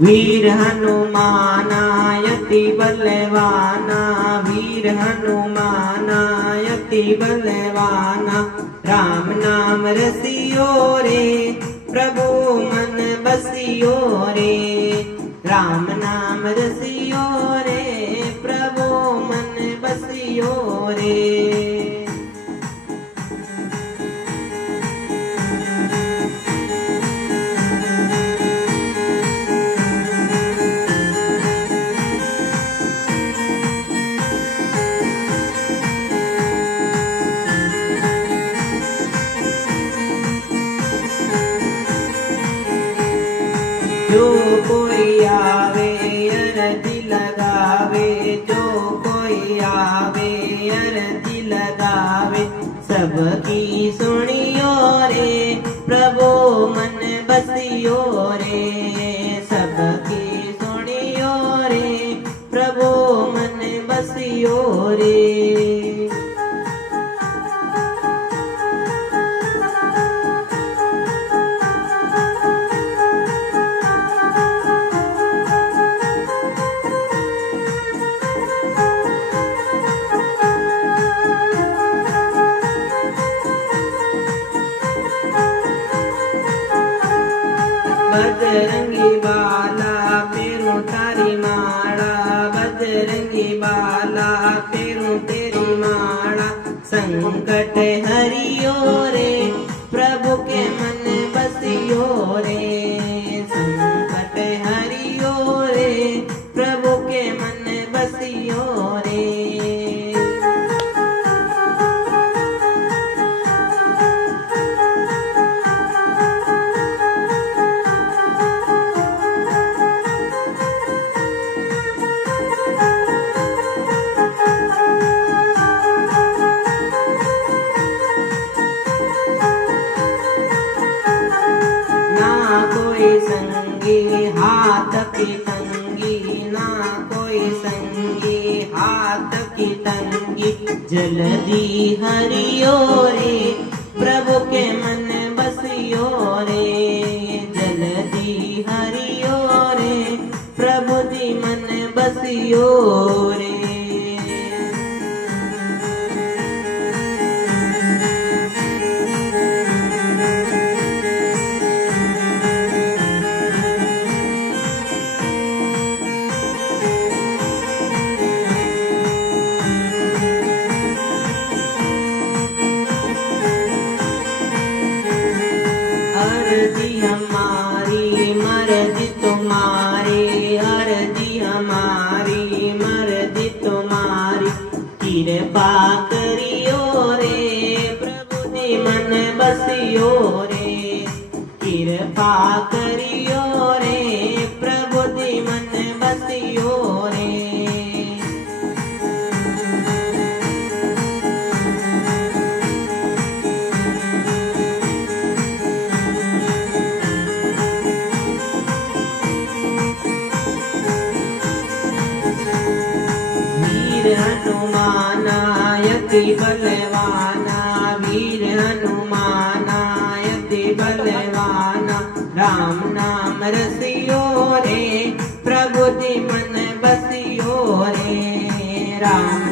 वीर हनुमानायति बलवाना, वीर हनुमानायति बलवाना। राम नाम रसियो रे, प्रभु मन बसियो रे। राम नाम रसियो रे, प्रभु मन बसियो रे। जो कोई आवे अरजी लगावे, जो कोई आवे अरजी लगावे। सबकी सुनियो रे, प्रभु मन बसियो रे। सबकी सुनियो रे, प्रभु मन बसियो रे। बजरंगी बाला फेरूं तारी माला, बजरंगी बाला फेरूं तेरी माला। संकट हरियो रे, प्रभु के मन बसियो रे। संकट हरियो रे, प्रभु के मन बसियो रे। कोई संगी हाथ की तंगी, ना कोई संगी हाथ की तंगी। जल्दी हरियो रे, प्रभु के मन बसियो रे। जल्दी हरियो रे, प्रभु जी मन बसियो रे। अर्जी हमारी मर्जी तुम्हारी, अर्जी हमारी मर्जी तुम्हारी। कृपा करियो रे, प्रभु जी मन बसियो रे। कृपा करियो रे, प्रभु जी मन बसियो रे। वीर हनुमानायति बलवाना, वीर हनुमानायति बलवाना। राम नाम रसियो रे, प्रभु जी मन बसियो रे। राम